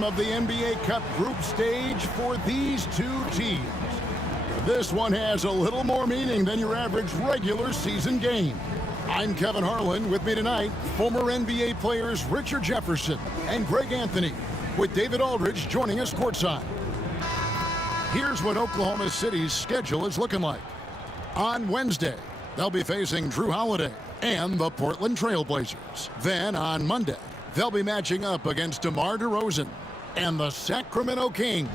game of the NBA Cup group stage for these two teams. This one has a little more meaning than your average regular season game. I'm Kevin Harlan. With me tonight, former NBA players Richard Jefferson and Greg Anthony, with David Aldridge joining us courtside. Here's what Oklahoma City's schedule is looking like. On Wednesday, they'll be facing Drew Holiday and the Portland Trail Blazers. Then on Monday, they'll be matching up against DeMar DeRozan and the Sacramento Kings.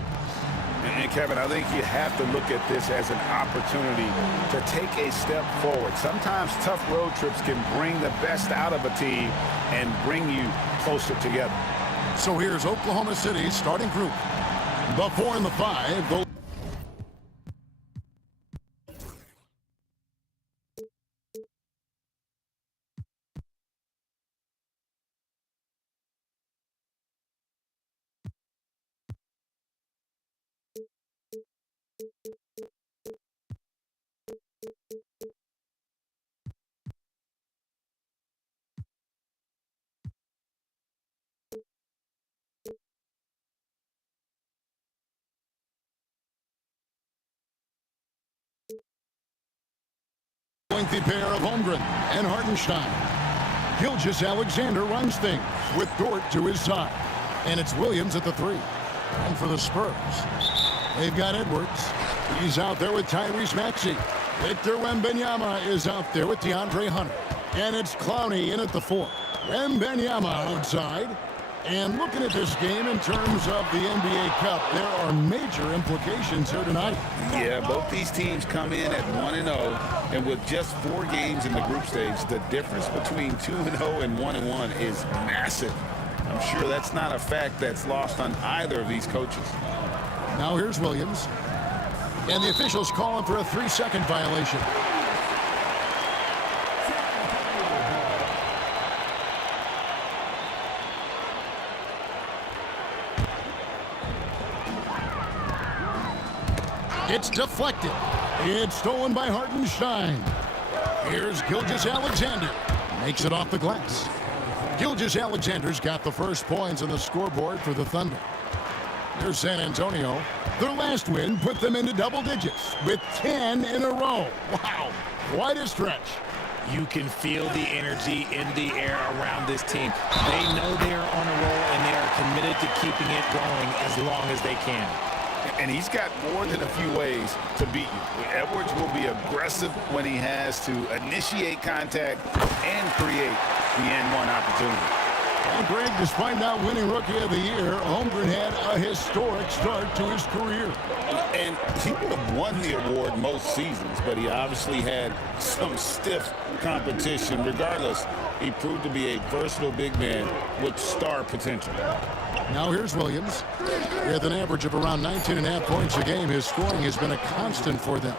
And Kevin, I think you have to look at this as an opportunity to take a step forward. Sometimes tough road trips can bring the best out of a team and bring you closer together. So here's Oklahoma City's starting group. The 4 and the 5 go. Lengthy pair of Holmgren and Hartenstein. Gilgeous-Alexander runs things with Dort to his side. And it's Williams at the 3. And for the Spurs, they've got Edwards. He's out there with Tyrese Maxey. Victor Wembanyama is out there with DeAndre Hunter. And it's Clowney in at the 4. Wembanyama outside. And looking at this game in terms of the NBA Cup, there are major implications here tonight. Yeah, both these teams come in at 1-0, and with just 4 games in the group stage, the difference between 2-0 and 1-1 is massive. I'm sure that's not a fact that's lost on either of these coaches. Now here's Williams. And the officials calling for a 3-second violation. It's deflected. It's stolen by Hartenstein. Here's Gilgeous-Alexander. Makes it off the glass. Gilgeous-Alexander's got the first points on the scoreboard for the Thunder. There's San Antonio. Their last win put them into double digits with 10 in a row. Wow, quite a stretch. You can feel the energy in the air around this team. They know they are on a roll, and they are committed to keeping it going as long as they can. And he's got more than a few ways to beat you. Edwards will be aggressive when he has to initiate contact and create the N1 opportunity. And Greg, despite not winning Rookie of the Year, Holmgren had a historic start to his career. And he would have won the award most seasons, but he obviously had some stiff competition. Regardless, he proved to be a versatile big man with star potential. Now here's Williams. With an average of around 19.5 points a game, his scoring has been a constant for them.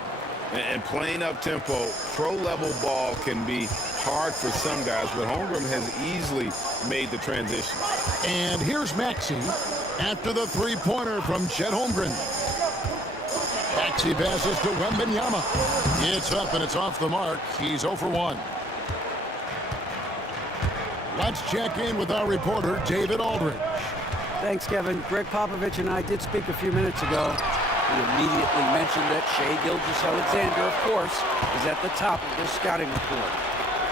And playing up-tempo, pro-level ball can be hard for some guys, but Holmgren has easily made the transition. And here's Maxey after the three-pointer from Chet Holmgren. Maxey passes to Wembanyama. It's up and it's off the mark. He's 0 for 1. Let's check in with our reporter, David Aldridge. Thanks, Kevin. Greg Popovich and I did speak a few minutes ago. He immediately mentioned that Shai Gilgeous-Alexander, of course, is at the top of this scouting report.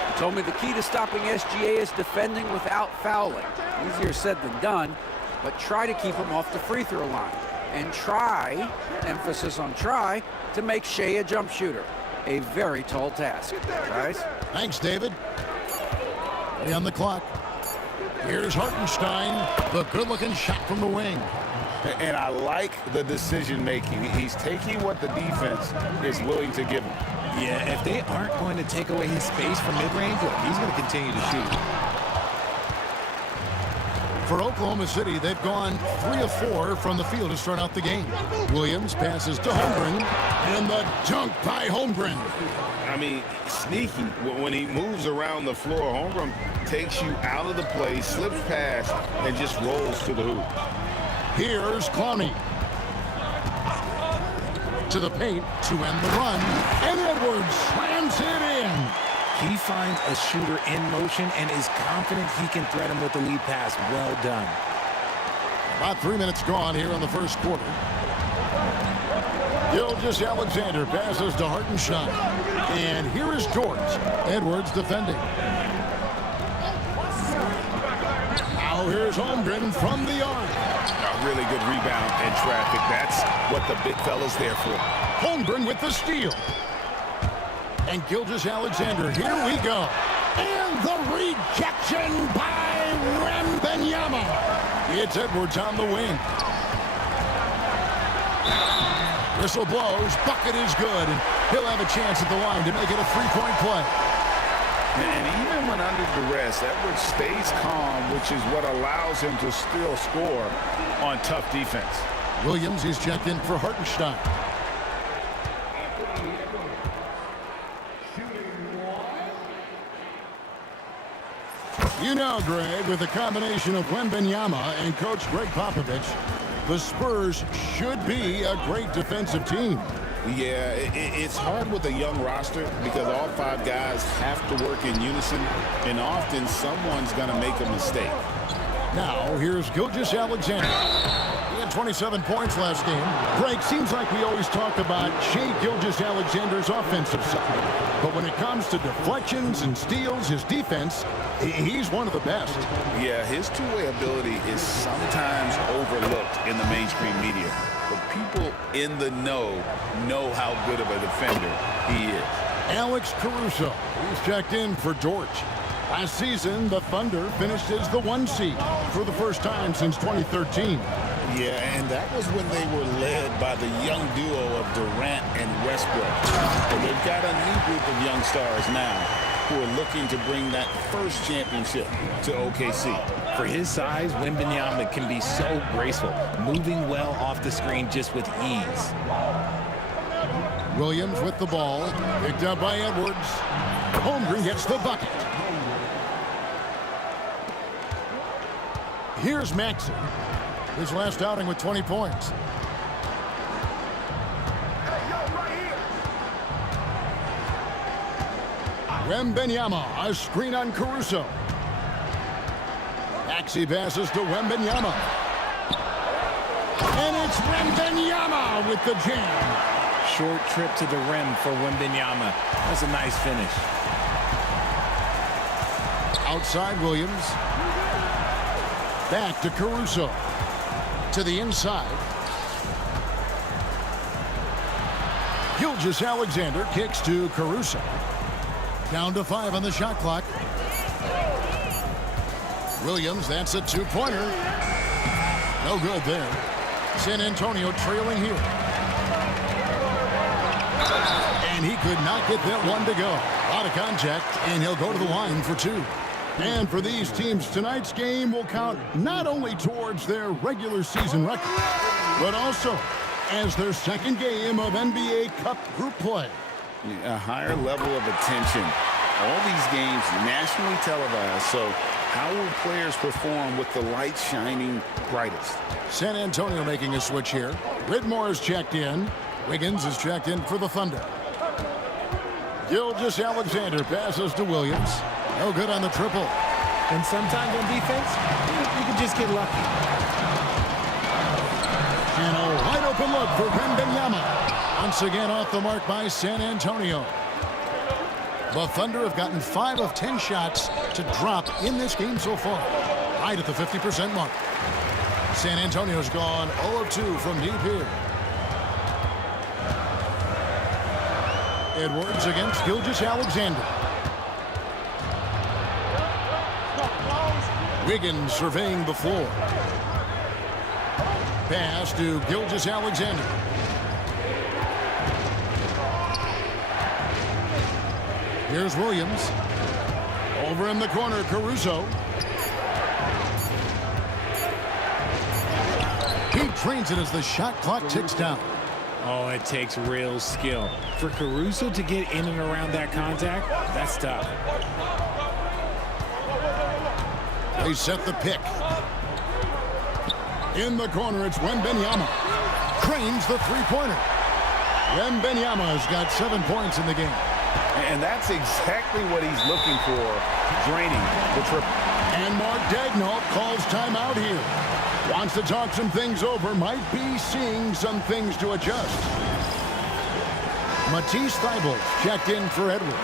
He told me the key to stopping SGA is defending without fouling. Easier said than done, but try to keep him off the free throw line. And try, emphasis on try, to make Shai a jump shooter. A very tall task. Guys? Thanks, David. On the clock. Here's Hartenstein, the good-looking shot from the wing. And I like the decision-making. He's taking what the defense is willing to give him. Yeah, if they aren't going to take away his space from mid-range, he's going to continue to shoot. For Oklahoma City, they've gone 3 of 4 from the field to start out the game. Williams passes to Holmgren, and the dunk by Holmgren. I mean, sneaky. When he moves around the floor, Holmgren takes you out of the play, slips past, and just rolls to the hoop. Here's Clowney. To the paint to end the run, and Edwards slams it in. He finds a shooter in motion and is confident he can threat him with the lead pass. Well done. About 3 minutes gone here in the first quarter. Gilgeous-Alexander passes to Hartenstein. And here is Dort. Edwards defending. Now here's Holmgren from the arc. A really good rebound in traffic. That's what the big fella's there for. Holmgren with the steal. And Gilgeous-Alexander, here we go. And the rejection by Wembanyama. It's Edwards on the wing. Whistle blows, bucket is good, and he'll have a chance at the line to make it a three-point play. And even when under duress, Edwards stays calm, which is what allows him to still score on tough defense. Williams is checked in for Hartenstein. You know, Greg, with the combination of Wembanyama and Coach Greg Popovich, the Spurs should be a great defensive team. Yeah, it's hard with a young roster because all 5 guys have to work in unison, and often someone's going to make a mistake. Now, here's Gilgeous-Alexander. He had 27 points last game. Greg, seems like we always talk about Shai Gilgeous-Alexander's offensive side. But when it comes to deflections and steals, his defense, he's one of the best. Yeah, his two-way ability is sometimes overlooked in the mainstream media. But people in the know how good of a defender he is. Alex Caruso, he's checked in for Dort. Last season, the Thunder finished as the 1 seed for the first time since 2013. Yeah, and that was when they were led by the young duo of Durant and Westbrook. But they've got a new group of young stars now who are looking to bring that first championship to OKC. For his size, Wembanyama can be so graceful, moving well off the screen just with ease. Williams with the ball, picked up by Edwards. Holmgren gets the bucket. Here's Maxey. His last outing with 20 points. Wembanyama, a screen on Caruso. Maxey passes to Wembanyama. And it's Wembanyama with the jam. Short trip to the rim for Wembanyama. That's a nice finish. Outside Williams. Back to Caruso. To the inside. Gilgeous-Alexander kicks to Caruso. Down to 5 on the shot clock. Williams, that's a 2-pointer. No good there. San Antonio trailing here. And he could not get that one to go. A lot of contact, and he'll go to the line for 2. And for these teams, tonight's game will count not only towards their regular season record, but also as their second game of NBA Cup group play. A higher level of attention. All these games nationally televised, so how will players perform with the light shining brightest? San Antonio making a switch here. Whitmore is checked in. Wiggins is checked in for the Thunder. Gilgeous-Alexander passes to Williams. No good on the triple. And sometimes on defense, you can just get lucky. And a wide open look for Wembanyama. Once again off the mark by San Antonio. The Thunder have gotten 5 of 10 shots to drop in this game so far. Right at the 50% mark. San Antonio's gone 0 of 2 from deep here. Edwards against Gilgeous-Alexander. Wiggins surveying the floor. Pass to Gilgeous-Alexander. Here's Williams. Over in the corner, Caruso. He trains it as the shot clock ticks down. Oh, it takes real skill. For Caruso to get in and around that contact, that's tough. They set the pick. In the corner, it's Wembanyama. Cranes the three-pointer. Wembanyama has got 7 points in the game. And that's exactly what he's looking for, draining the triple. And Mark Daigneault calls timeout here. Wants to talk some things over. Might be seeing some things to adjust. Matisse Thybulle checked in for Edwards.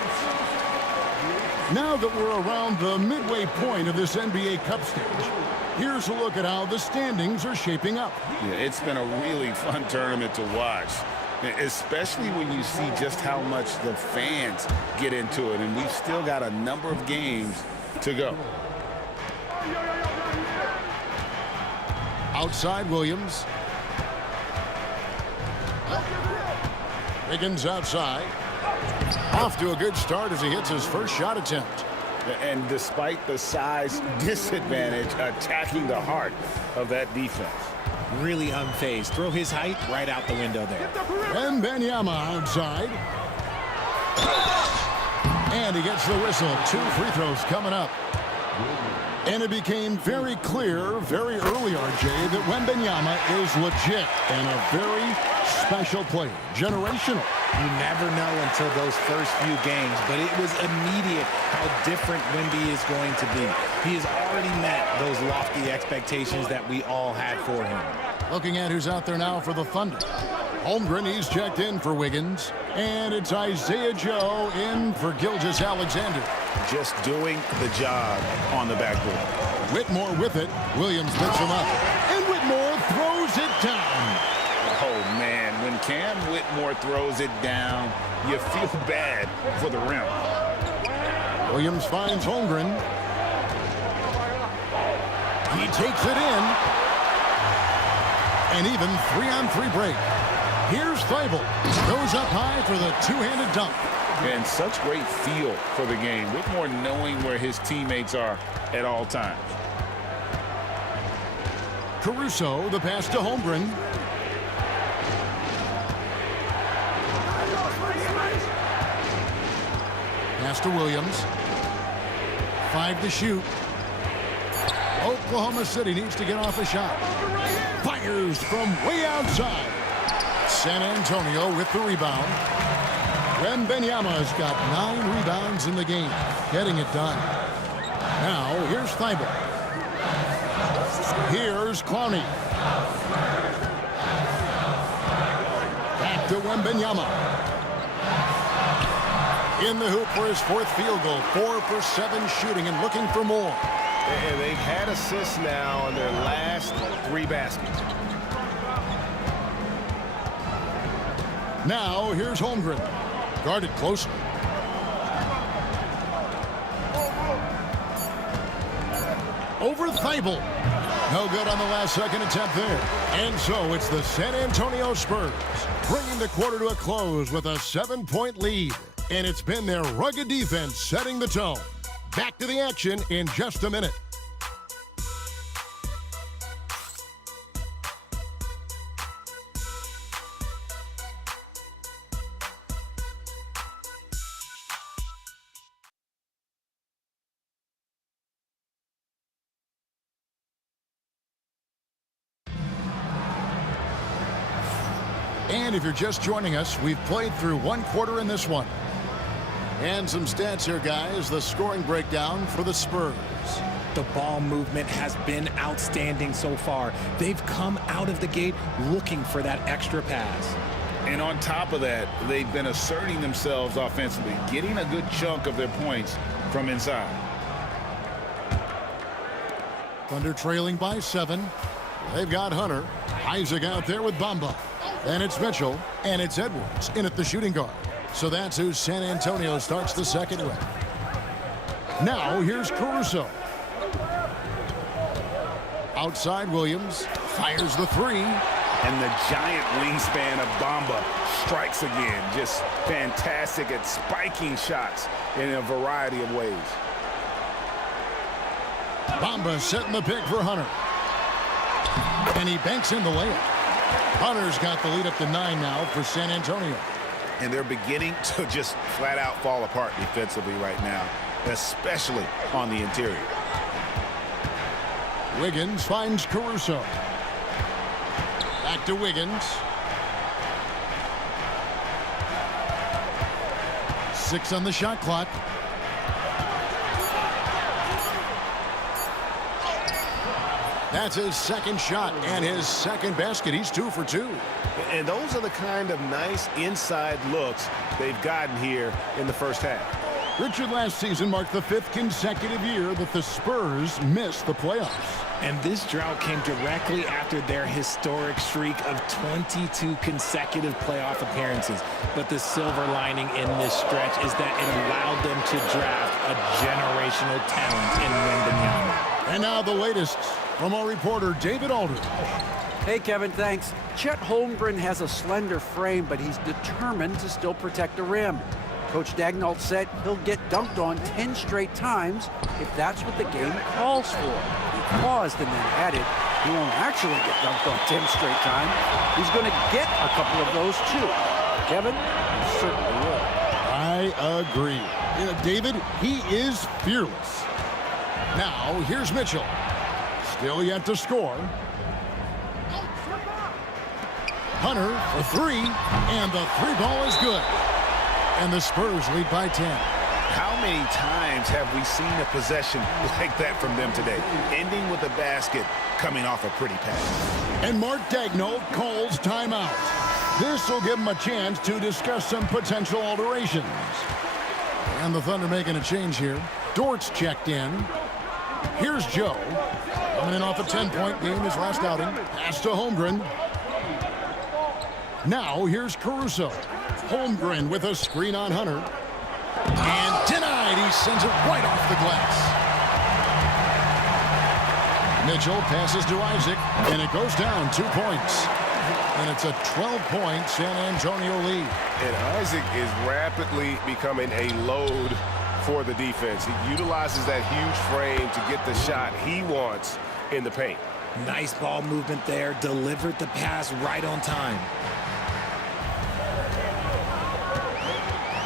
Now that we're around the midway point of this NBA Cup stage, here's a look at how the standings are shaping up. Yeah, it's been a really fun tournament to watch, especially when you see just how much the fans get into it. And we've still got a number of games to go. Outside Williams. Wiggins outside. Off to a good start as he hits his first shot attempt. And despite the size disadvantage, attacking the heart of that defense. Really unfazed. Throw his height right out the window there. MYNBA outside. And he gets the whistle. 2 free throws coming up. And it became very clear very early, RJ, that MYNBA is legit and a very special player. Generational. You never know until those first few games, but it was immediate how different Wemby is going to be. He has already met those lofty expectations that we all had for him. Looking at who's out there now for the Thunder. Holmgren, he's checked in for Wiggins. And it's Isaiah Joe in for Gilgeous-Alexander. Just doing the job on the backboard. Whitmore with it. Williams picks him up. And Whitmore throws it down. Oh, man, when Cam Whitmore throws it down, you feel bad for the rim. Williams finds Holmgren. He takes it in. And even 3-on-3 break. Here's Thybulle. Goes up high for the two-handed dunk. And such great feel for the game. Whitmore knowing where his teammates are at all times. Caruso, the pass to Holmgren. Pass to Williams. 5 to shoot. Oklahoma City needs to get off a shot. Fires from way outside. San Antonio with the rebound. Wembanyama's got 9 rebounds in the game, getting it done. Now, here's Thybulle. Here's Clowney. Back to Wembanyama. In the hoop for his 4th field goal. 4 for 7 shooting and looking for more. And they've had assists now on their last 3 baskets. Now, here's Holmgren. Guarded closer. Over Thybulle. No good on the last second attempt there. And so it's the San Antonio Spurs bringing the quarter to a close with a 7-point lead. And it's been their rugged defense setting the tone. Back to the action in just a minute. And if you're just joining us, we've played through 1 quarter in this one. And some stats here, guys. The scoring breakdown for the Spurs. The ball movement has been outstanding so far. They've come out of the gate looking for that extra pass. And on top of that, they've been asserting themselves offensively, getting a good chunk of their points from inside. Thunder trailing by 7. They've got Hunter. Isaac out there with Bamba. And it's Mitchell, and it's Edwards in at the shooting guard. So that's who San Antonio starts the second with. Now, here's Caruso. Outside Williams, fires the 3. And the giant wingspan of Bamba strikes again. Just fantastic at spiking shots in a variety of ways. Bamba setting the pick for Hunter. And he banks in the layup. Hunter's got the lead up to 9 now for San Antonio. And they're beginning to just flat out fall apart defensively right now, especially on the interior. Wiggins finds Caruso. Back to Wiggins. 6 on the shot clock. That's his second shot and his second basket. He's 2 for 2. And those are the kind of nice inside looks they've gotten here in the first half. Richard, last season marked the 5th consecutive year that the Spurs missed the playoffs. And this drought came directly after their historic streak of 22 consecutive playoff appearances. But the silver lining in this stretch is that it allowed them to draft a generational talent in MYNBA. And now the latest from our reporter, David Aldridge. Hey, Kevin, thanks. Chet Holmgren has a slender frame, but he's determined to still protect the rim. Coach Dagnall said he'll get dunked on 10 straight times if that's what the game calls for. He paused and then added, he won't actually get dunked on 10 straight times. He's going to get a couple of those too. Kevin, he certainly will. I agree. David, he is fearless. Now, here's Mitchell. Still yet to score. Hunter for 3, and the 3 ball is good. And the Spurs lead by 10. How many times have we seen a possession like that from them today? Ending with a basket, coming off a pretty pass. And Mark Dagnall calls timeout. This will give him a chance to discuss some potential alterations. And the Thunder making a change here. Dort's checked in. Here's Joe. Coming in off a 10-point game his last outing. Pass to Holmgren. Now here's Caruso. Holmgren with a screen on Hunter. And denied. He sends it right off the glass. Mitchell passes to Isaac, and it goes down 2 points. And it's a 12-point San Antonio lead. And Isaac is rapidly becoming a load for the defense. He utilizes that huge frame to get the shot he wants in the paint. Nice ball movement there. Delivered the pass right on time.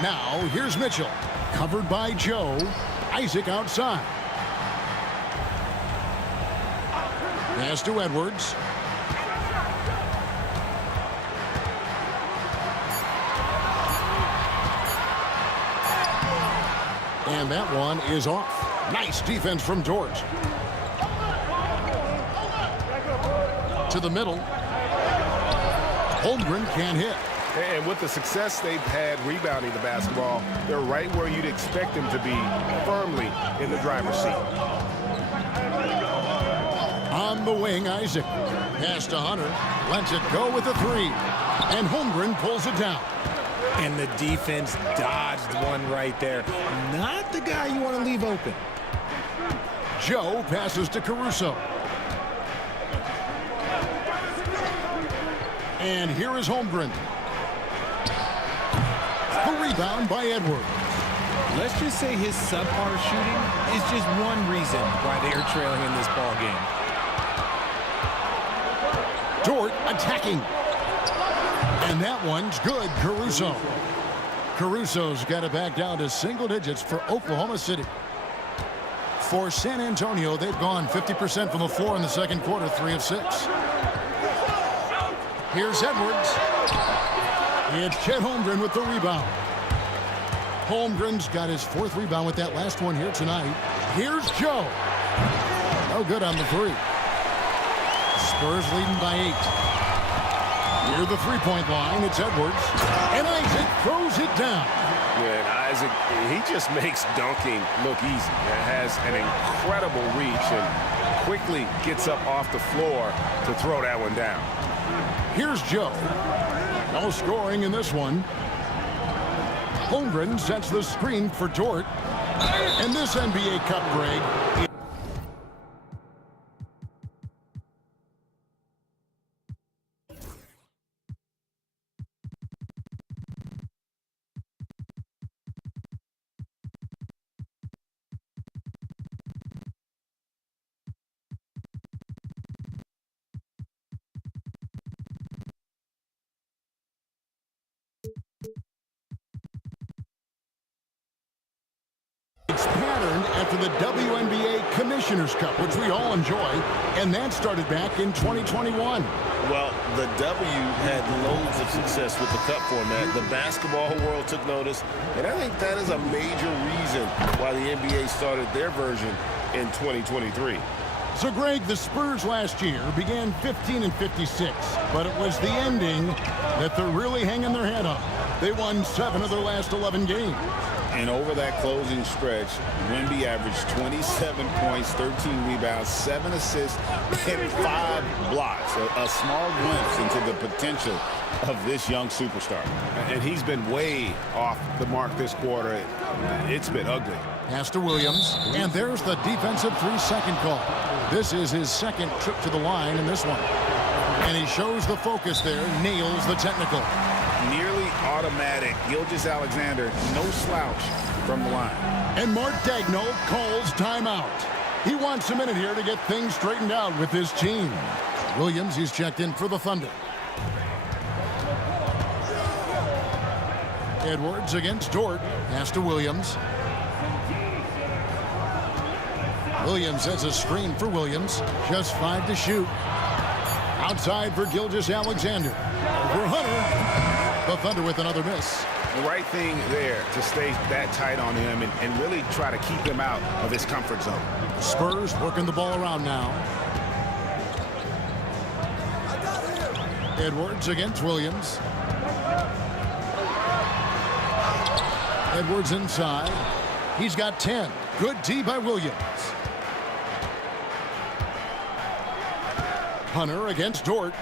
Now, here's Mitchell. Covered by Joe. Isaac outside. Pass to Edwards. And that one is off. Nice defense from Dort. To the middle. Holmgren can't hit. And with the success they've had rebounding the basketball, they're right where you'd expect them to be, firmly in the driver's seat. On the wing, Isaac. Pass to Hunter. Lets it go with a 3. And Holmgren pulls it down. And the defense dodged one right there. Not the guy you want to leave open. Joe passes to Caruso. And here is Holmgren. The rebound by Edwards. Let's just say his subpar shooting is just one reason why they are trailing in this ball game. Dort attacking. And that one's good, Caruso. Caruso's got it back down to single digits for Oklahoma City. For San Antonio, they've gone 50% from the floor in the second quarter, 3 of 6. Here's Edwards. It's Chet Holmgren with the rebound. Holmgren's got his 4th rebound with that last one here tonight. Here's Joe. No good on the 3. Spurs leading by 8. Near the 3-point line, it's Edwards. And Isaac throws it down. Yeah, and Isaac, he just makes dunking look easy. It has an incredible reach and quickly gets up off the floor to throw that one down. Here's Joe. No scoring in this one. Holmgren sets the screen for Dort. And this NBA Cup, Greg. It's patterned after the WNBA Commissioner's Cup, which we all enjoy, and that started back in 2021. Well, the W had loads of success with the cup format. The basketball world took notice, and I think that is a major reason why the NBA started their version in 2023. So, Greg, the Spurs last year began 15-56, but it was the ending that they're really hanging their head on. They won 7 of their last 11 games. And over that closing stretch, MYNBA averaged 27 points, 13 rebounds, 7 assists, and 5 blocks. A small glimpse into the potential of this young superstar. And he's been way off the mark this quarter. It's been ugly. Pass to Williams, and there's the defensive 3-second call. This is his second trip to the line in this one. And he shows the focus there, nails the technical. Nearly automatic. Gilgeous-Alexander, no slouch from the line. And Mark Daigneault calls timeout. He wants a minute here to get things straightened out with his team. Williams, he's checked in for the Thunder. Edwards against Dort. Pass to Williams. Williams has a screen for Williams. Just 5 to shoot. Outside for Gilgeous-Alexander. Over Hunter. The Thunder with another miss. The right thing there to stay that tight on him and really try to keep him out of his comfort zone. Spurs working the ball around now. Edwards against Williams. Edwards inside. He's got 10. Good D by Williams. Hunter against Dort.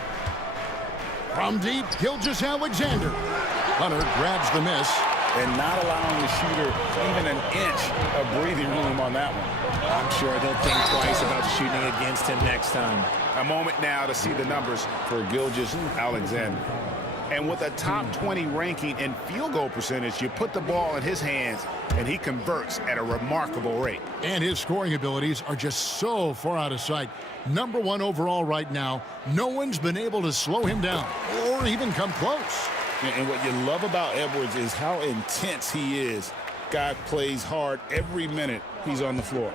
From deep, Gilgeous-Alexander. Hunter grabs the miss. And not allowing the shooter even an inch of breathing room on that one. I'm sure they'll think twice about shooting against him next time. A moment now to see the numbers for Gilgeous-Alexander. And with a top 20 ranking in field goal percentage, you put the ball in his hands, and he converts at a remarkable rate. And his scoring abilities are just so far out of sight. #1 overall right now. No one's been able to slow him down or even come close. And what you love about Edwards is how intense he is. Guy plays hard every minute he's on the floor.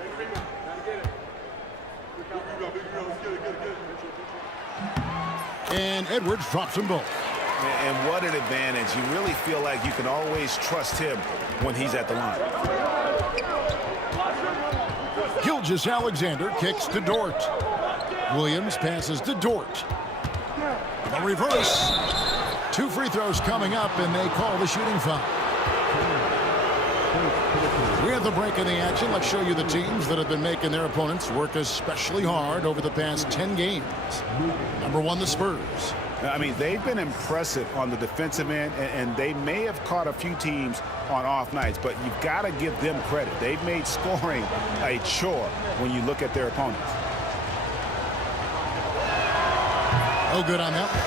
And Edwards drops them both. And what an advantage. You really feel like you can always trust him when he's at the line. Gilgeous-Alexander kicks to Dort. Williams passes to Dort. The reverse. 2 free throws coming up, and they call the shooting foul. We're at the break in the action. Let's show you the teams that have been making their opponents work especially hard over the past 10 games. #1, the Spurs. I mean, they've been impressive on the defensive end, and they may have caught a few teams on off nights, but you've got to give them credit. They've made scoring a chore when you look at their opponents. Oh, good on that one.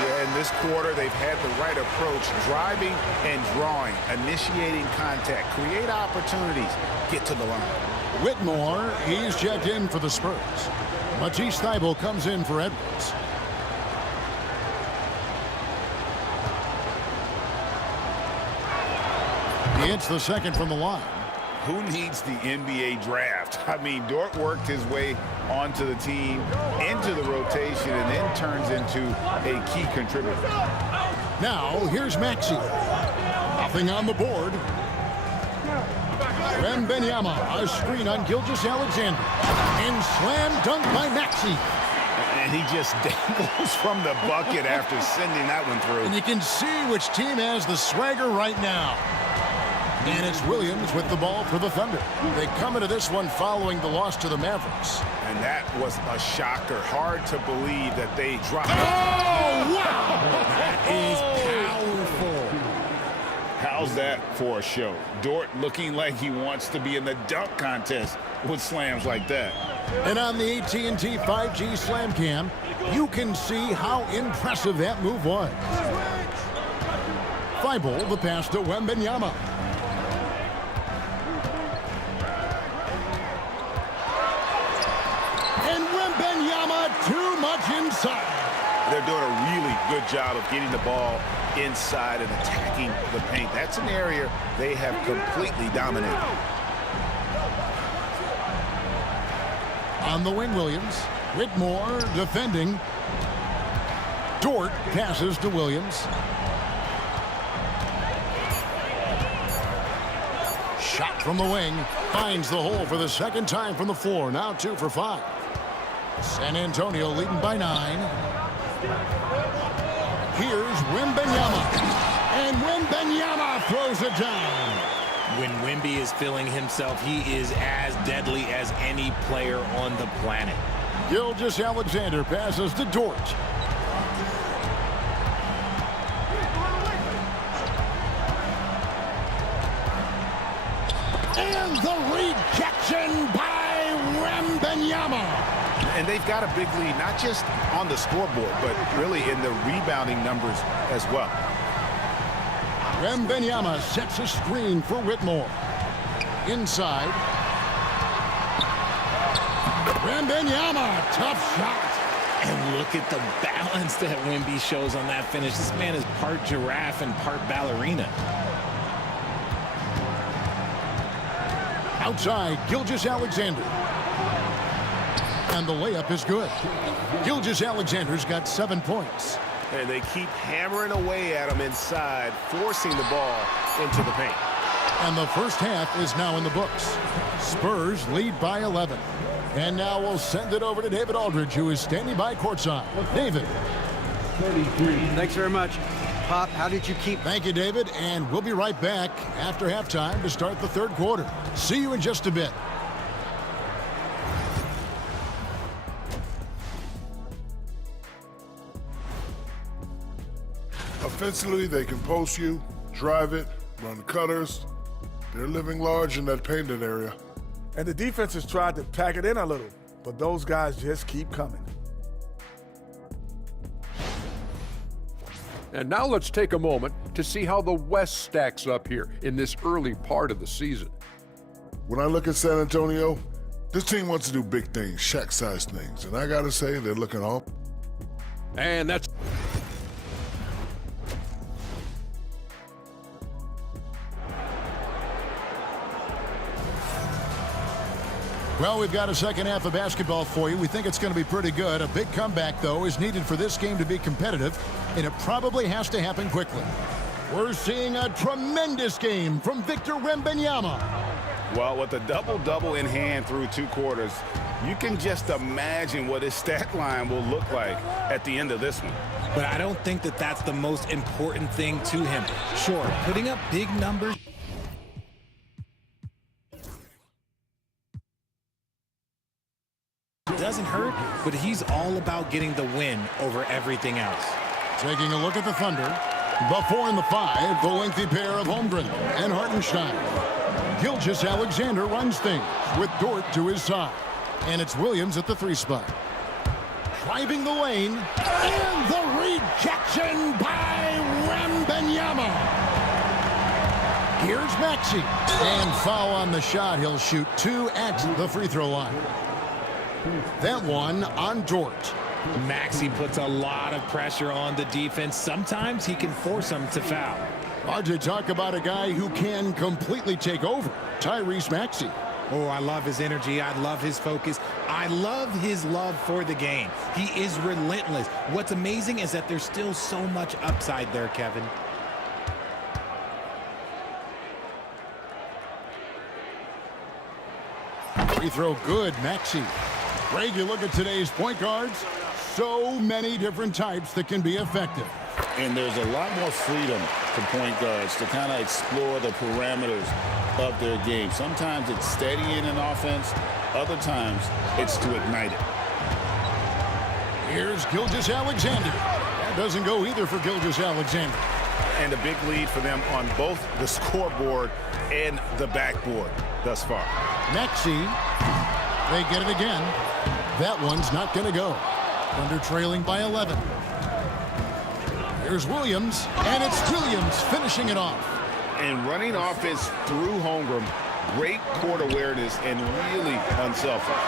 Yeah, in this quarter, they've had the right approach, driving and drawing, initiating contact, create opportunities, get to the line. Whitmore, he's checked in for the Spurs. Matisse Thybulle comes in for Edwards. He hits the second from the line. Who needs the NBA draft? I mean, Dort worked his way onto the team, into the rotation, and then turns into a key contributor. Now, here's Maxey. Nothing on the board. Wembanyama, a screen on Gilgeous-Alexander. And slam dunk by Maxey. And he just dangles from the bucket after sending that one through. And you can see which team has the swagger right now. And it's Williams with the ball for the Thunder. They come into this one following the loss to the Mavericks. And that was a shocker. Hard to believe that they dropped. Oh, wow! That is powerful. How's that for a show? Dort looking like he wants to be in the dunk contest with slams like that. And on the AT&T 5G Slam Cam, you can see how impressive that move was. Thybulle, the pass to Wembanyama. And Wembanyama too much inside. They're doing a really good job of getting the ball inside and attacking the paint. That's an area they have completely dominated. On the wing, Williams. Whitmore defending. Dort passes to Williams. Shot from the wing. Finds the hole for the second time from the floor. Now 2 for 5. San Antonio leading by 9. Here's Wembanyama. And Wembanyama throws it down. When Wemby is feeling himself, he is as deadly as any player on the planet. Gilgeous-Alexander passes to Dort. And the rejection by Wembanyama. And they've got a big lead, not just on the scoreboard, but really in the rebounding numbers as well. Wembanyama sets a screen for Whitmore. Inside. Wembanyama, tough shot. And look at the balance that Wemby shows on that finish. This man is part giraffe and part ballerina. Outside, Gilgeous-Alexander. And the layup is good. Gilgeous-Alexander's got 7 points. And they keep hammering away at him inside, forcing the ball into the paint. And the first half is now in the books. Spurs lead by 11. And now we'll send it over to David Aldridge, who is standing by courtside. David. Thanks very much. Pop, how did you keep? Thank you, David. And we'll be right back after halftime to start the third quarter. See you in just a bit. Offensively, they can post you, drive it, run cutters. They're living large in that painted area. And the defense has tried to pack it in a little, but those guys just keep coming. And now let's take a moment to see how the West stacks up here in this early part of the season. When I look at San Antonio, this team wants to do big things, Shaq-sized things. And I got to say, they're looking all. And that's... Well, we've got a second half of basketball for you. We think it's going to be pretty good. A big comeback, though, is needed for this game to be competitive, and it probably has to happen quickly. We're seeing a tremendous game from Victor Wembanyama. Well, with a double-double in hand through 2 quarters, you can just imagine what his stat line will look like at the end of this one. But I don't think that that's the most important thing to him. Sure, putting up big numbers doesn't hurt, but he's all about getting the win over everything else. Taking a look at the Thunder. The 4 and the 5, the lengthy pair of Holmgren and Hartenstein. Gilgeous-Alexander runs things with Dort to his side. And it's Williams at the 3 spot. Driving the lane. And the rejection by Wembanyama. Here's Maxey. And foul on the shot. He'll shoot 2 at the free throw line. That one on Dort. Maxey puts a lot of pressure on the defense. Sometimes he can force them to foul. Hard to talk about a guy who can completely take over. Tyrese Maxey. Oh, I love his energy. I love his focus. I love his love for the game. He is relentless. What's amazing is that there's still so much upside there, Kevin. Free throw good, Maxey. Greg, you look at today's point guards, so many different types that can be effective. And there's a lot more freedom to point guards to kind of explore the parameters of their game. Sometimes it's steadying an offense. Other times it's to ignite it. Here's Gilgeous-Alexander. That doesn't go either for Gilgeous-Alexander. And a big lead for them on both the scoreboard and the backboard thus far. Maxey, they get it again. That one's not going to go. Thunder trailing by 11. Here's Williams, and it's Williams finishing it off. And running offense through Holmgren, great court awareness and really unselfish.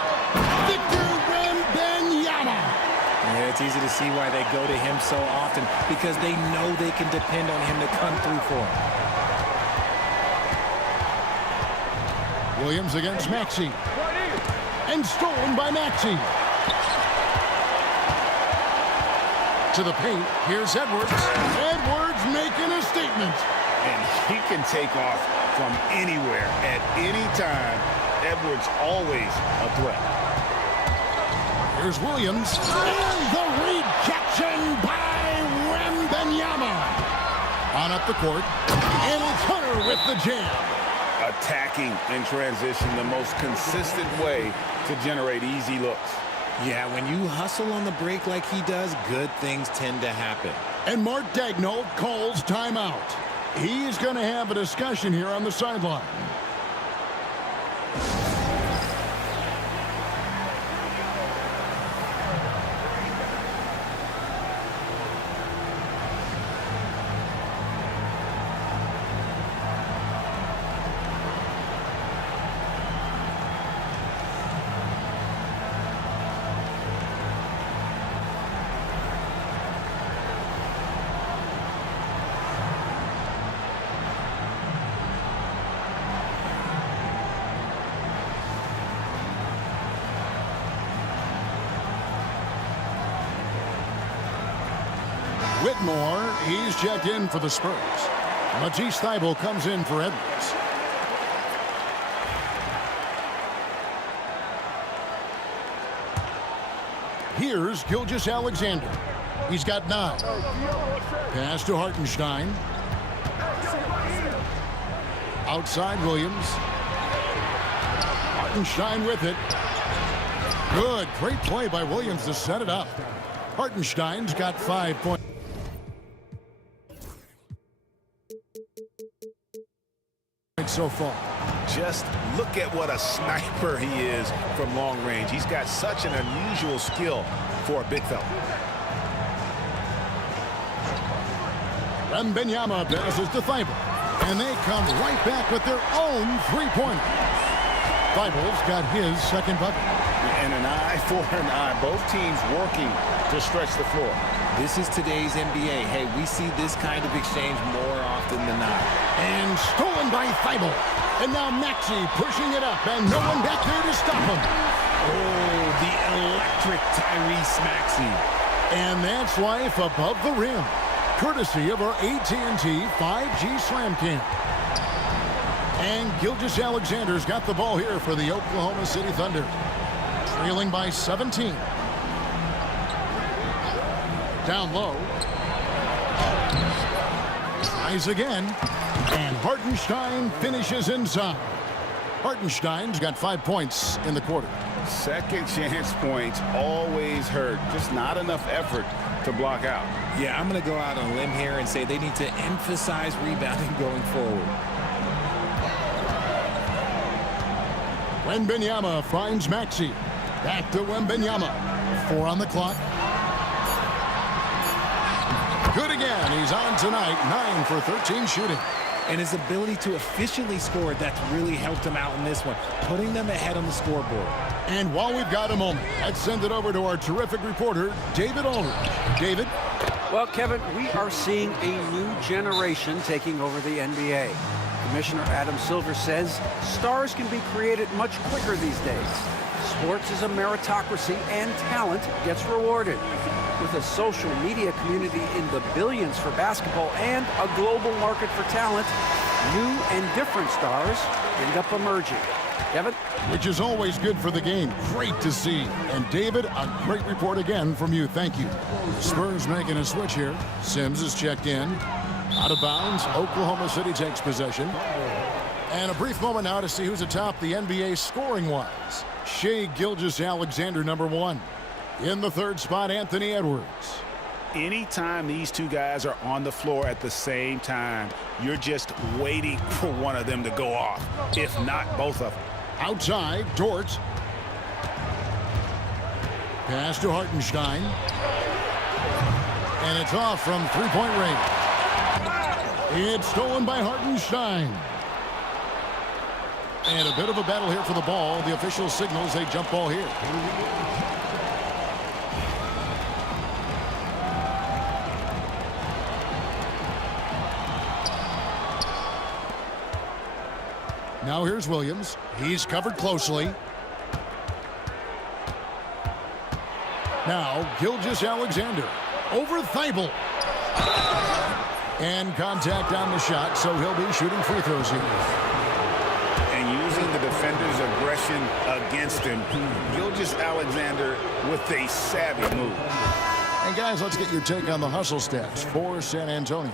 Victor Wembanyama. Yeah, it's easy to see why they go to him so often, because they know they can depend on him to come through for them. Williams against Maxey. And stolen by Maxey. To the paint, here's Edwards. Edwards making a statement. And he can take off from anywhere at any time. Edwards always a threat. Here's Williams. And the rejection by Wembanyama. On up the court. And Hunter with the jam. Attacking in transition, the most consistent way to generate easy looks. Yeah, when you hustle on the break like he does, good things tend to happen. And Mark Daigneault calls timeout. He's going to have a discussion here on the sideline. Whitmore, he's checked in for the Spurs. Matisse Thybulle comes in for Edwards. Here's Gilgeous-Alexander. He's got 9. Pass to Hartenstein. Outside Williams. Hartenstein with it. Good, great play by Williams to set it up. Hartenstein's got 5 points. So far. Just look at what a sniper he is from long range. He's got such an unusual skill for a big fella. Wembanyama passes to Thybulle. And they come right back with their own three-pointer. Thybulle's got his second bucket. And an eye for an eye. Both teams working to stretch the floor. This is today's NBA. Hey, we see this kind of exchange more often than not. And stolen by Thybulle. And now Maxey pushing it up, and no one back there to stop him. Oh, the electric Tyrese Maxey. And that's life above the rim, courtesy of our AT&T 5G Slam Cam. And Gilgeous-Alexander's got the ball here for the Oklahoma City Thunder. Trailing by 17. Down low. Tries again. And Hartenstein finishes inside. Hartenstein's got 5 points in the quarter. Second chance points always hurt. Just not enough effort to block out. Yeah, I'm going to go out on a limb here and say they need to emphasize rebounding going forward. Wembanyama finds Maxey. Back to Wembanyama. 4 on the clock. Good again. He's on tonight. 9 for 13 shooting. And his ability to efficiently score, that's really helped him out in this one, putting them ahead on the scoreboard. And while we've got a moment, let's send it over to our terrific reporter, David Aldridge. David? Well, Kevin, we are seeing a new generation taking over the NBA. Commissioner Adam Silver says stars can be created much quicker these days. Sports is a meritocracy and talent gets rewarded. With a social media community in the billions for basketball and a global market for talent, new and different stars end up emerging. Kevin? Which is always good for the game. Great to see. And David, a great report again from you. Thank you. Spurs making a switch here. Sims is checked in. Out of bounds. Oklahoma City takes possession. And a brief moment now to see who's atop the NBA scoring-wise. Shai Gilgeous-Alexander, number 1. In the third spot, Anthony Edwards. Anytime these two guys are on the floor at the same time, you're just waiting for one of them to go off, if not both of them. Outside, Dort. Pass to Hartenstein. And it's off from three-point range. It's stolen by Hartenstein. And a bit of a battle here for the ball. The official signals a jump ball here. Now here's Williams. He's covered closely. Now Gilgeous-Alexander over Thybulle. And contact on the shot, so he'll be shooting free throws here. And using the defender's aggression possession against him. Gilgeous-Alexander with a savvy move. And guys, let's get your take on the hustle stats for San Antonio.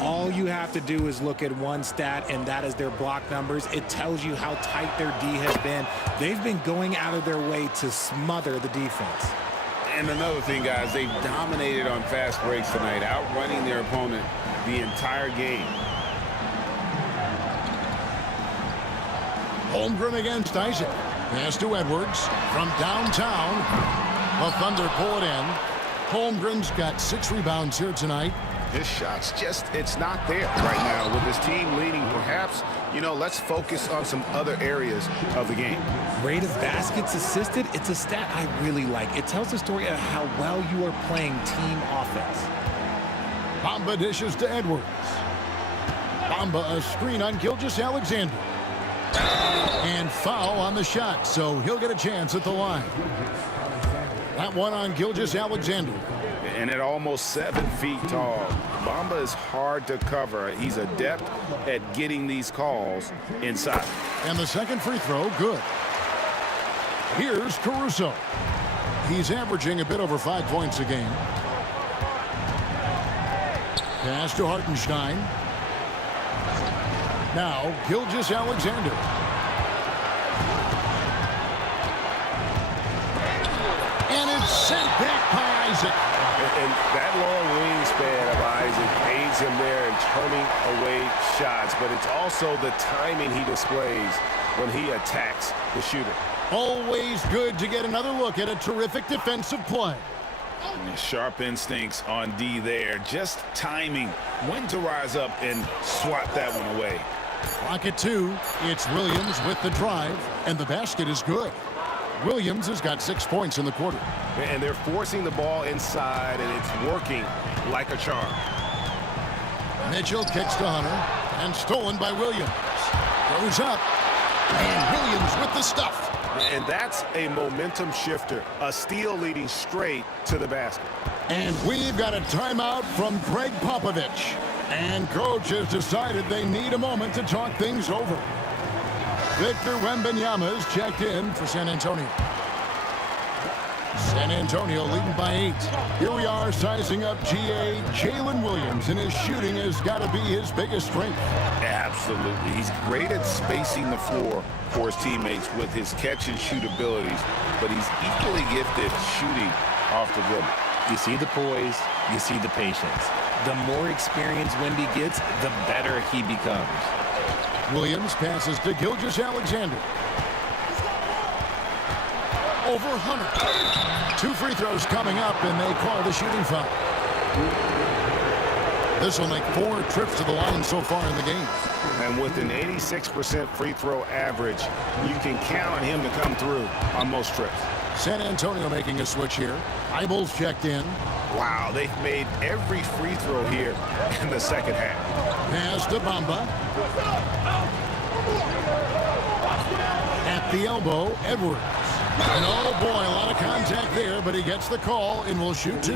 All you have to do is look at one stat, and that is their block numbers. It tells you how tight their D has been. They've been going out of their way to smother the defense. And another thing, guys, they've dominated on fast breaks tonight, outrunning their opponent the entire game. Holmgren against Isaac. Pass to Edwards from downtown. The Thunder pull it in. Holmgren's got 6 rebounds here tonight. His shot's just, it's not there right now with his team leading. Perhaps, let's focus on some other areas of the game. Rate of baskets assisted, it's a stat I really like. It tells the story of how well you are playing team offense. Bamba dishes to Edwards. Bamba a screen on Gilgeous-Alexander. And foul on the shot, so he'll get a chance at the line. That one on Gilgeous-Alexander. And at almost 7 feet tall, Bamba is hard to cover. He's adept at getting these calls inside. And the second free throw, good. Here's Caruso. He's averaging a bit over 5 points a game. Pass to Hartenstein. Now, Gilgeous-Alexander. And it's sent back by Isaac. And that long wingspan of Isaac aids him there in turning away shots, but it's also the timing he displays when he attacks the shooter. Always good to get another look at a terrific defensive play. Sharp instincts on D there. Just timing when to rise up and swat that one away. Clock at 2. It's Williams with the drive, and the basket is good. Williams has got 6 points in the quarter. And they're forcing the ball inside, and it's working like a charm. Mitchell kicks to Hunter, and stolen by Williams. Goes up, and Williams with the stuff. And that's a momentum shifter, a steal leading straight to the basket. And we've got a timeout from Greg Popovich. And coach has decided they need a moment to talk things over. Victor Wembanyama is checked in for San Antonio. San Antonio leading by 8. Here we are sizing up GA. Jalen Williams, and his shooting has got to be his biggest strength. Absolutely. He's great at spacing the floor for his teammates with his catch and shoot abilities, but he's equally gifted shooting off the dribble. You see the poise, you see the patience. The more experience Wemby gets, the better he becomes. Williams passes to Gilgeous-Alexander. Over Hunter. 2 free throws coming up, and they call the shooting foul. This will make 4 trips to the line so far in the game. And with an 86% free throw average, you can count on him to come through on most trips. San Antonio making a switch here. Eibel's checked in. Wow, they've made every free throw here in the second half. Pass to Bamba. At the elbow, Edwards. And oh boy, a lot of contact there, but he gets the call and will shoot 2.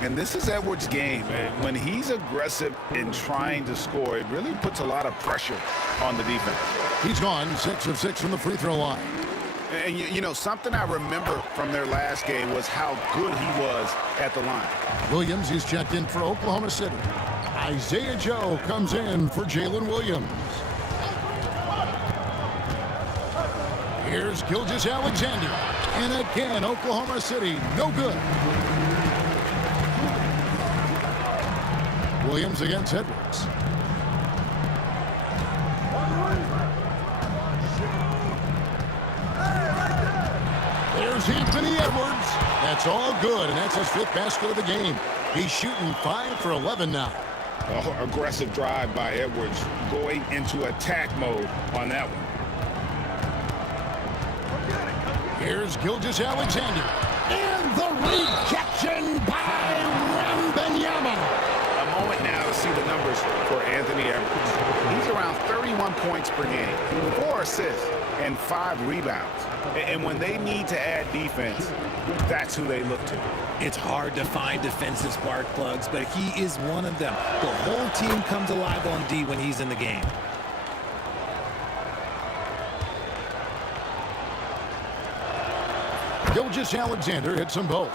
And this is Edwards' game, man. When he's aggressive in trying to score, it really puts a lot of pressure on the defense. He's gone 6 of 6 from the free throw line. And you know, something I remember from their last game was how good he was at the line. Williams, he's checked in for Oklahoma City. Isaiah Joe comes in for Jalen Williams. Here's Gilgeous-Alexander. And again, Oklahoma City, no good. Williams against Edwards. There's Anthony Edwards. That's all good, and that's his 5th basket of the game. He's shooting 5 for 11 now. Oh, aggressive drive by Edwards, going into attack mode on that one. Here's Gilgeous-Alexander. And the rejection by Wembanyama. A moment now to see the numbers for Anthony Edwards. He's around 31 points per game, 4 assists, and 5 rebounds. And when they need to add defense, that's who they look to. It's hard to find defensive spark plugs, but he is one of them. The whole team comes alive on D when he's in the game. Gilgeous-Alexander hits them both.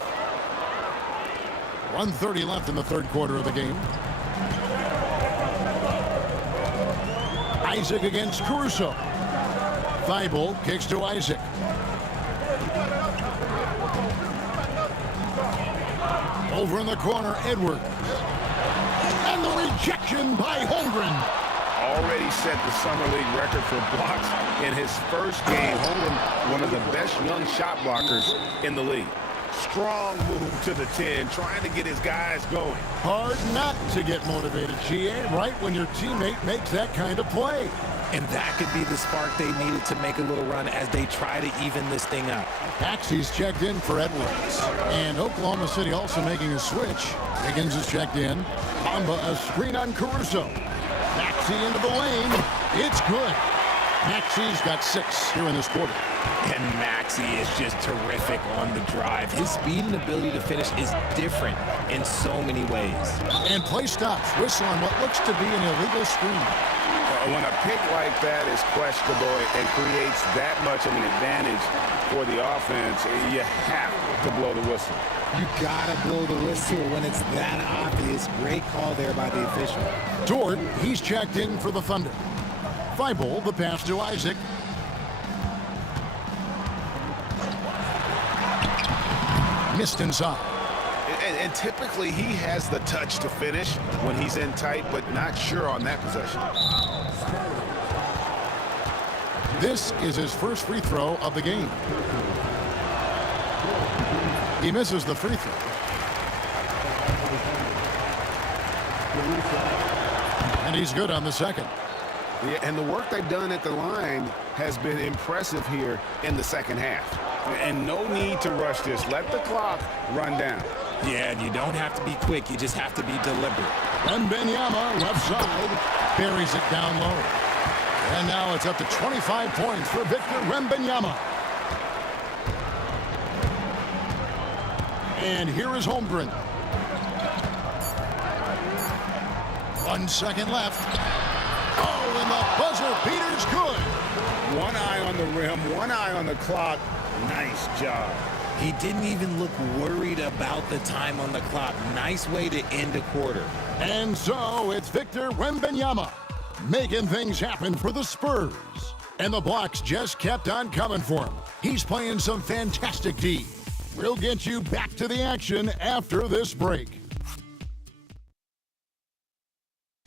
1:30 left in the third quarter of the game. Isaac against Caruso. Thibault kicks to Isaac. Over in the corner, Edwards. And the rejection by Holmgren. Already set the Summer League record for blocks in his first game. Holmgren, one of the best young shot blockers in the league. Strong move to the 10, trying to get his guys going. Hard not to get motivated, GA, right when your teammate makes that kind of play. And that could be the spark they needed to make a little run as they try to even this thing up. Maxey's checked in for Edwards. And Oklahoma City also making a switch. Higgins is checked in. MYNBA a screen on Caruso. Maxey into the lane. It's good. Maxey's got 6 here in this quarter. And Maxey is just terrific on the drive. His speed and ability to finish is different in so many ways. And play stops. Whistle on what looks to be an illegal screen. When a pick like that is questionable and creates that much of an advantage for the offense, you have to blow the whistle. You gotta blow the whistle when it's that obvious. Great call there by the official. Dort, he's checked in for the Thunder. Thibault, the pass to Isaac. Missed inside. And typically he has the touch to finish when he's in tight, but not sure on that possession. This is his first free throw of the game. He misses the free throw. And he's good on the second. Yeah, and the work they've done at the line has been impressive here in the second half. And no need to rush this. Let the clock run down. Yeah, and you don't have to be quick. You just have to be deliberate. Wembanyama, left side, buries it down low. And now it's up to 25 points for Victor Wembanyama. And here is Holmgren. 1 second left. Oh, and the buzzer beater's good. One eye on the rim, one eye on the clock. Nice job. He didn't even look worried about the time on the clock. Nice way to end a quarter. And so it's Victor Wembanyama making things happen for the Spurs. And the blocks just kept on coming for him. He's playing some fantastic D. We'll get you back to the action after this break.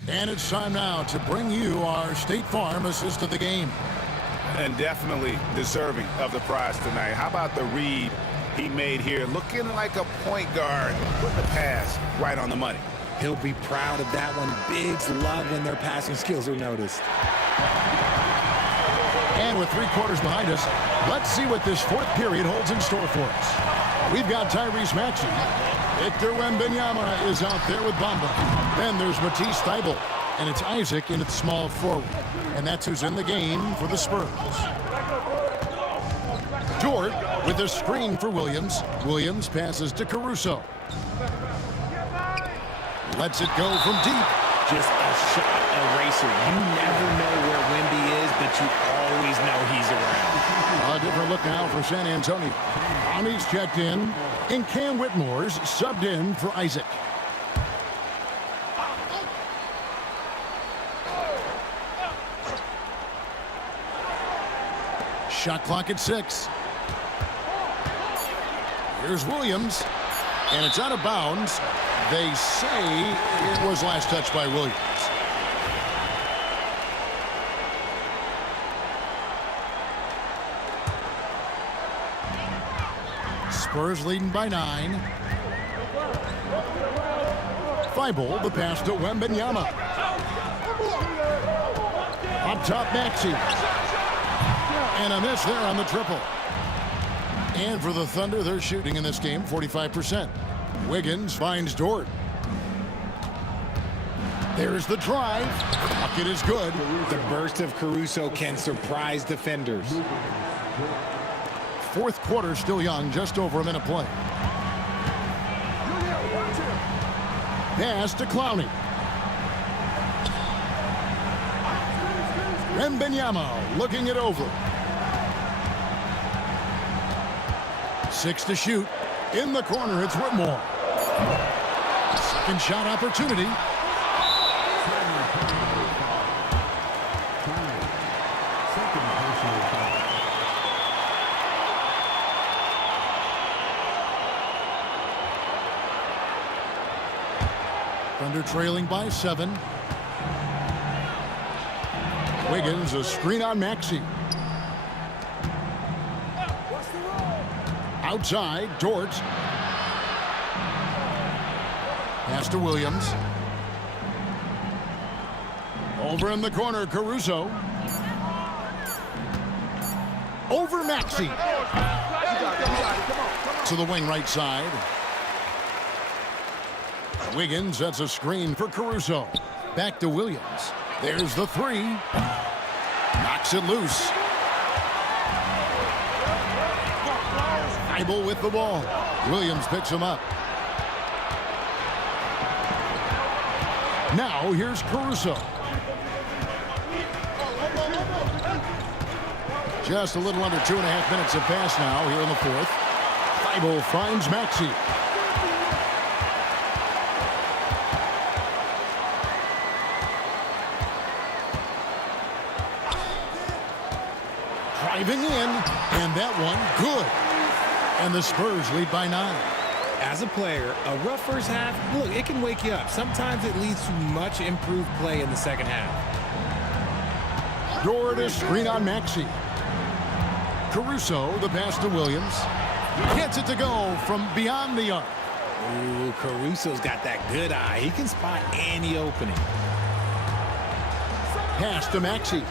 And it's time now to bring you our State Farm assist of the game. And definitely deserving of the prize tonight. How about the read he made here? Looking like a point guard. Put the pass right on the money. He'll be proud of that one. Bigs love when their passing skills are noticed. And with 3 quarters behind us, let's see what this fourth period holds in store for us. We've got Tyrese Maxey. Victor Wembanyama is out there with Bamba. Then there's Matisse Thybulle. And it's Isaac in at the small forward. And that's who's in the game for the Spurs. Dort with a screen for Williams. Williams passes to Caruso. Lets it go from deep. Just a shot eraser. You never know where Wemby is, but you always know he's around. A different look now for San Antonio. Ami's checked in, and Cam Whitmore's subbed in for Isaac. Shot clock at 6. Here's Williams, and it's out of bounds. They say it was last touched by Williams. Spurs leading by 9. Thibault, the pass to Wembanyama. Up top, Maxey. And a miss there on the triple. And for the Thunder, they're shooting in this game 45%. Wiggins finds Dort. There's the drive. Bucket is good. The burst of Caruso can surprise defenders. Fourth quarter still young, just over a minute play. Pass to Clowney. Wembanyama looking it over. 6 to shoot. In the corner, it's Whitmore. Second shot opportunity. Thunder trailing by 7. Wiggins, a screen on Maxey. Outside, Dort. Pass to Williams. Over in the corner, Caruso. Over Maxey. To the wing right side. Wiggins, that's a screen for Caruso. Back to Williams. There's the 3. Knocks it loose. Thibault with the ball. Williams picks him up. Now here's Caruso. Just a little under 2.5 minutes have passed now here in the 4th. Thibault finds Maxey. Driving in, and that one good. And the Spurs lead by 9. As a player, a rough first half, look, it can wake you up. Sometimes it leads to much improved play in the second half. Dort is screen on Maxey. Caruso, the pass to Williams. Gets it to go from beyond the arc. Ooh, Caruso's got that good eye. He can spot any opening. Pass to Maxey.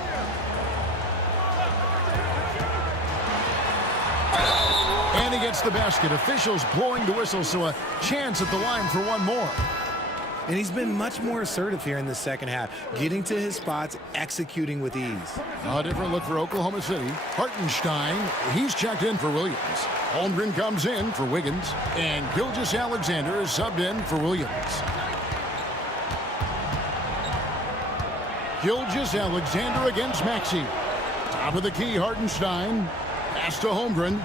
And he gets the basket. Officials blowing the whistle, so a chance at the line for one more. And he's been much more assertive here in the second half, getting to his spots, executing with ease. A different look for Oklahoma City. Hartenstein, he's checked in for Williams. Holmgren comes in for Wiggins. And Gilgeous-Alexander is subbed in for Williams. Gilgeous-Alexander against Maxey. Top of the key, Hartenstein. Pass to Holmgren.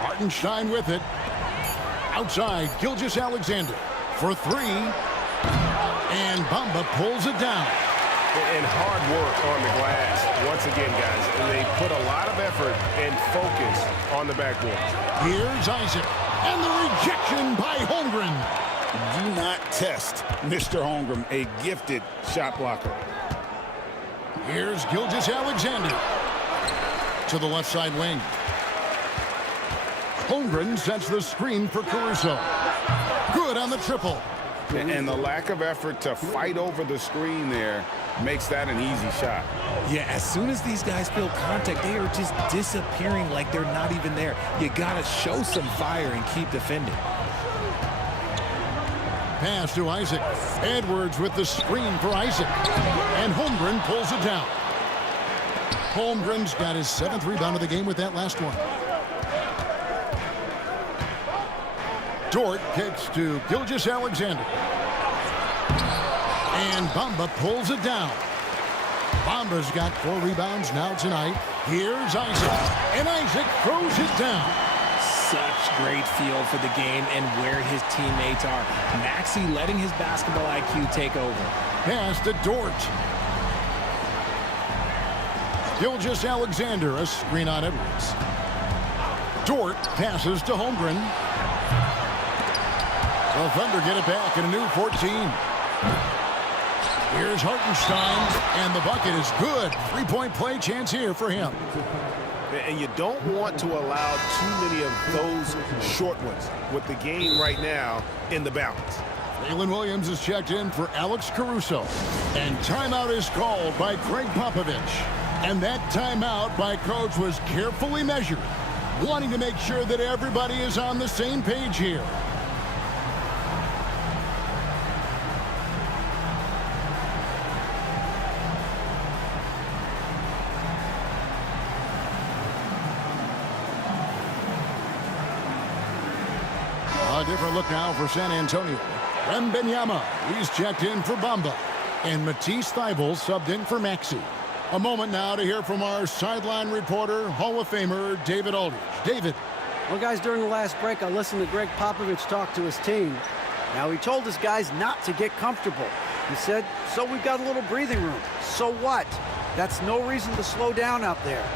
Hartenstein with it. Outside, Gilgeous-Alexander for 3. And Bamba pulls it down. And hard work on the glass. Once again, guys, they put a lot of effort and focus on the backboard. Here's Isaac. And the rejection by Holmgren. Do not test Mr. Holmgren, a gifted shot blocker. Here's Gilgeous-Alexander to the left side wing. Holmgren sets the screen for Caruso. Good on the triple. And the lack of effort to fight over the screen there makes that an easy shot. Yeah, as soon as these guys feel contact, they are just disappearing like they're not even there. You got to show some fire and keep defending. Pass to Isaac. Edwards with the screen for Isaac. And Holmgren pulls it down. Holmgren's got his 7th rebound of the game with that last one. Dort kicks to Gilgeous-Alexander. And Bamba pulls it down. Bamba's got 4 rebounds now tonight. Here's Isaac. And Isaac throws it down. Such great feel for the game and where his teammates are. Maxey letting his basketball IQ take over. Pass to Dort. Gilgeous-Alexander, a screen on Edwards. Dort passes to Holmgren. The Thunder get it back in a new 14. Here's Hartenstein, and the bucket is good. 3-point play chance here for him. And you don't want to allow too many of those short ones with the game right now in the balance. Jalen Williams is checked in for Alex Caruso. And timeout is called by Greg Popovich. And that timeout by Coach was carefully measured, wanting to make sure that everybody is on the same page here. A different look now for San Antonio. Wembanyama, he's checked in for Bamba. And Matisse Thybulle subbed in for Maxey. A moment now to hear from our sideline reporter, Hall of Famer David Aldridge. David. Well, guys, during the last break, I listened to Greg Popovich talk to his team. Now, he told his guys not to get comfortable. He said, so we've got a little breathing room. So what? That's no reason to slow down out there.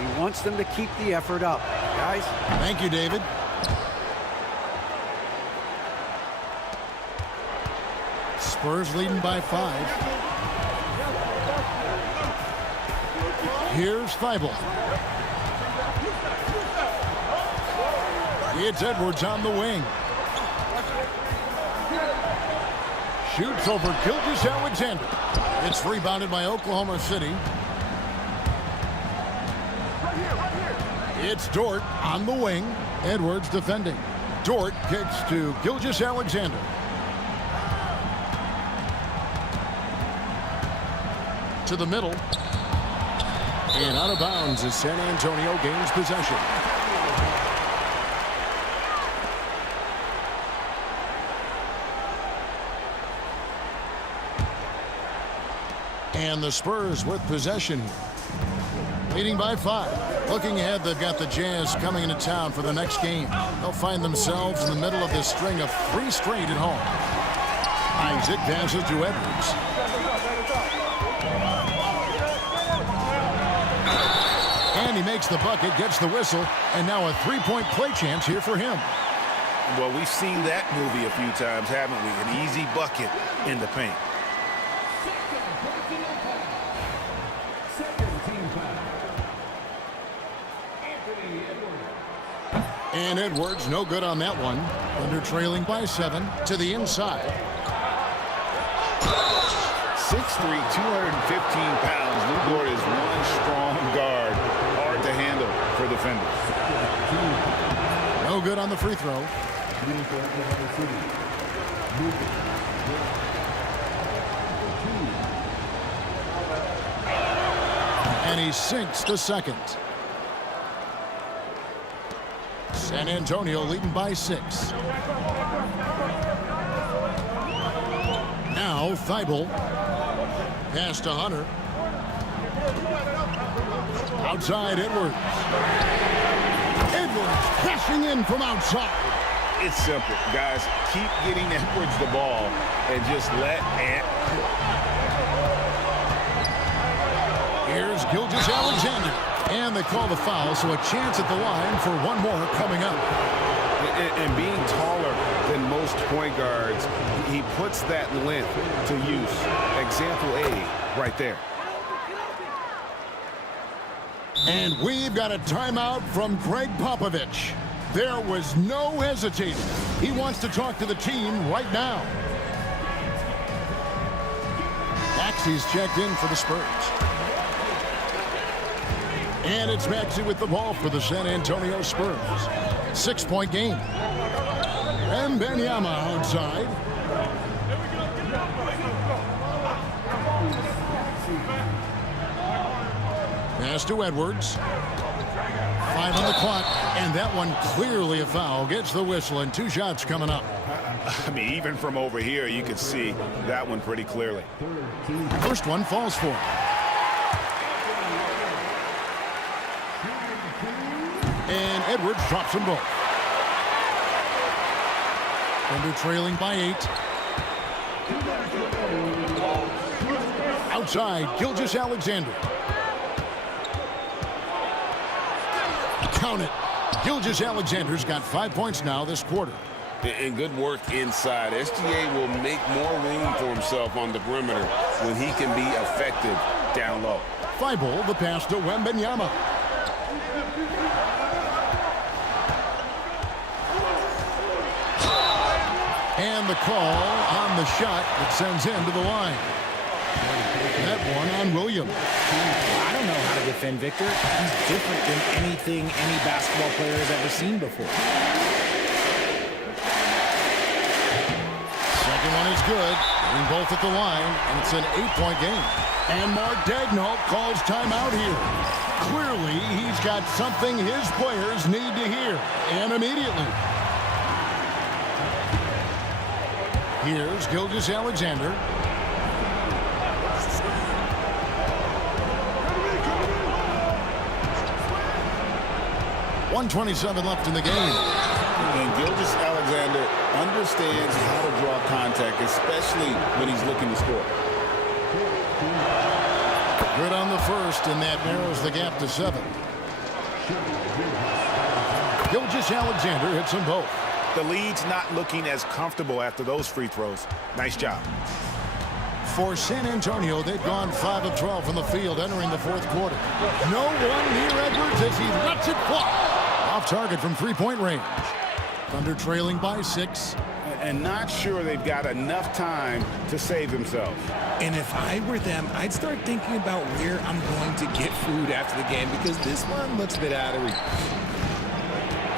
He wants them to keep the effort up. Guys? Thank you, David. Spurs leading by 5. Here's Thibault. It's Edwards on the wing. Shoots over Gilgeous-Alexander. It's rebounded by Oklahoma City. It's Dort on the wing. Edwards defending. Dort kicks to Gilgeous-Alexander. To the middle. And out of bounds as San Antonio gains possession. And the Spurs with possession, leading by 5. Looking ahead, they've got the Jazz coming into town for the next game. They'll find themselves in the middle of this string of 3 straight at home. Isaac passes to Edwards. And he makes the bucket, gets the whistle, and now a 3-point play chance here for him. Well, we've seen that movie a few times, haven't we? An easy bucket in the paint. And Edwards, no good on that one. Thunder trailing by 7 to the inside. 6'3", 215 pounds. Lou Dort is one strong guard. Hard to handle for defenders. No good on the free throw. And he sinks the second. San Antonio leading by 6. Now Thibault. Pass to Hunter. Outside Edwards. Edwards crashing in from outside. It's simple, guys. Keep getting Edwards the ball and just let Ant cook. Here's Gilgeous-Alexander. And they call the foul, so a chance at the line for one more coming up. And being taller than most point guards, he puts that length to use. Example A right there. And we've got a timeout from Greg Popovich. There was no hesitating. He wants to talk to the team right now. Maxey's checked in for the Spurs. And it's Maxey with the ball for the San Antonio Spurs. 6-point game. MYNBA outside. Pass to Edwards. 5 on the clock, and that one clearly a foul. Gets the whistle, and 2 shots coming up. I mean, even from over here, you can see that one pretty clearly. First one falls for him. And Edwards drops them both. Thunder trailing by 8. Outside, Gilgeous-Alexander. Count it. Gilgeous-Alexander's got 5 points now this quarter. And good work inside. SGA will make more room for himself on the perimeter when he can be effective down low. Thibault, the pass to MYNBA. And the call on the shot that sends him to the line. That one on Williams. I don't know how to defend Victor. He's different than anything any basketball player has ever seen before. Second one is good. Getting both at the line, and it's an 8-point game. And Mark Daigneault calls timeout here. Clearly, he's got something his players need to hear, and immediately. Here's Gilgeous-Alexander. 1:27 left in the game. And Gilgeous Alexander understands how to draw contact, especially when he's looking to score. Good on the first, and that narrows the gap to 7. Gilgeous Alexander hits them both. The lead's not looking as comfortable after those free throws. Nice job. For San Antonio, they've gone 5 of 12 from the field entering the fourth quarter. No one near Edwards as he lets it fly. Off target from three-point range. Thunder trailing by 6. And not sure they've got enough time to save themselves. And if I were them, I'd start thinking about where I'm going to get food after the game because this one looks a bit out of reach.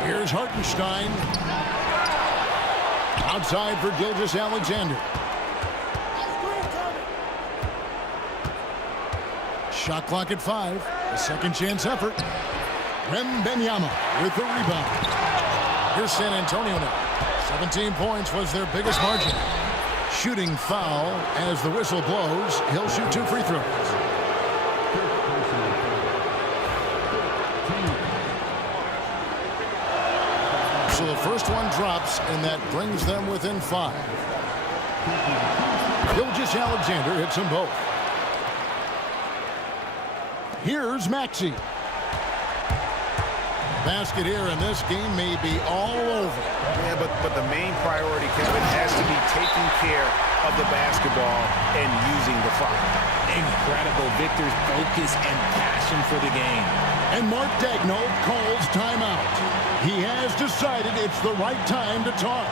Here's Hartenstein. Outside for Gilgeous Alexander. Shot clock at 5. A second chance effort. Wembanyama with the rebound. Here's San Antonio now. 17 points was their biggest margin. Shooting foul as the whistle blows. He'll shoot 2 free throws. So the first one drops, and that brings them within 5. Gilgeous Alexander hits them both. Here's Maxey. Basket here, and this game may be all over. Yeah, but the main priority, Kevin, has to be taking care of the basketball and using the clock. Incredible. Victor's focus and passion for the game. And Mark Daigneault calls timeout. He has decided it's the right time to talk.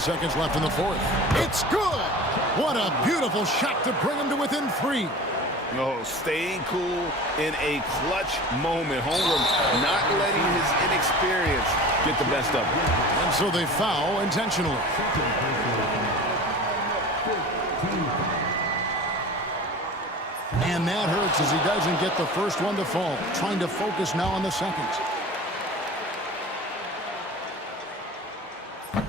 Seconds left in the fourth. It's good. What a beautiful shot to bring him to within 3. No, staying cool in a clutch moment. Holmgren not letting his inexperience get the best of him. And so they foul intentionally. And that hurts as he doesn't get the first one to fall. Trying to focus now on the second.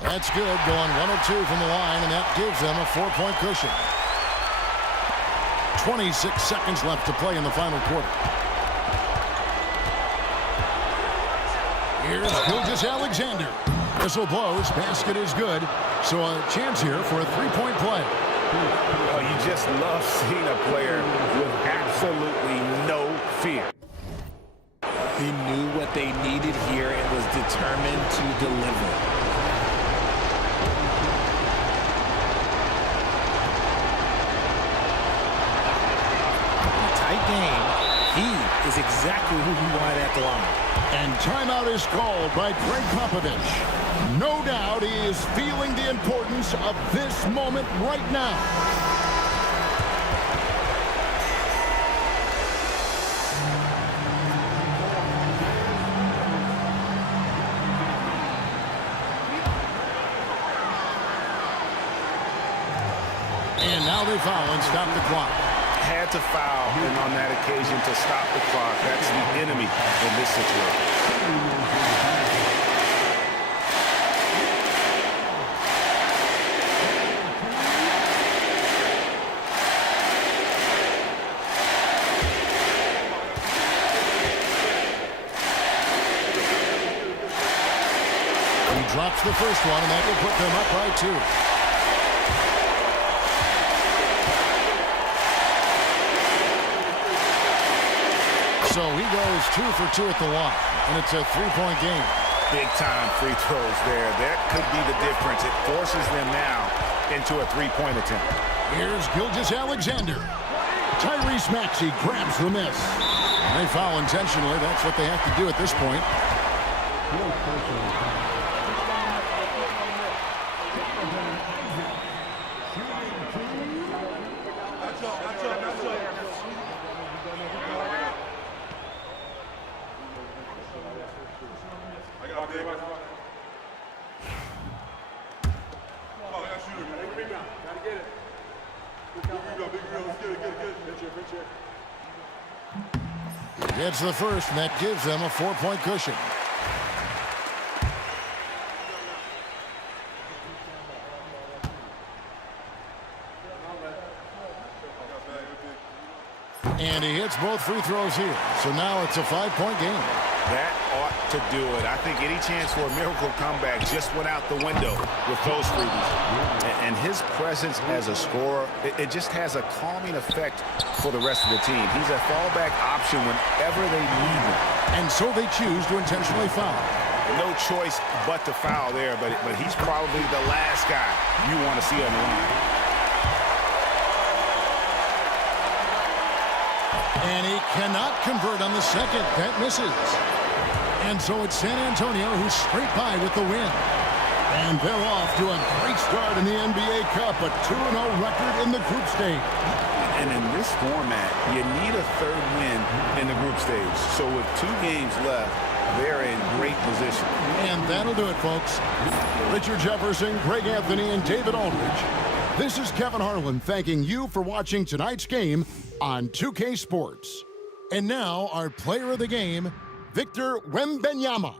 That's good, going 1 of 2 from the line, and that gives them a 4-point cushion. 26 seconds left to play in the final quarter. Here's Gilgeous Alexander. Whistle blows, basket is good, so a chance here for a 3-point play. Oh, you just love seeing a player with absolutely no fear. He knew what they needed here and was determined to deliver. Game, he is exactly who he wanted at the line. And timeout is called by Greg Popovich. No doubt he is feeling the importance of this moment right now. And now they foul and stop the clock. Had to foul, and on that occasion to stop the clock. That's the enemy in this situation. He drops the first one, and that will put them up by 2. So he goes 2 for 2 at the line, and it's a 3-point game. Big-time free throws there. That could be the difference. It forces them now into a 3-point attempt. Here's Gilgeous Alexander. Tyrese Maxey grabs the miss. They foul intentionally. That's what they have to do at this point. Gets the first, and that gives them a 4-point cushion. And he hits both free throws here. So now it's a 5-point game. That ought to do it. I think any chance for a miracle comeback just went out the window with those freebies. And his presence as a scorer, it just has a calming effect for the rest of the team. He's a fallback option whenever they need him. And so they choose to intentionally foul. No choice but to foul there, but he's probably the last guy you want to see on the line. And he cannot convert on the second. That misses. And so it's San Antonio who's straight by with the win. And they're off to a great start in the NBA Cup, a 2-0 record in the group stage. And in this format, you need a third win in the group stage. So with 2 games left, they're in great position. And that'll do it, folks. Richard Jefferson, Greg Anthony, and David Aldridge. This is Kevin Harlan thanking you for watching tonight's game on 2K Sports. And now our player of the game, Victor Wembanyama.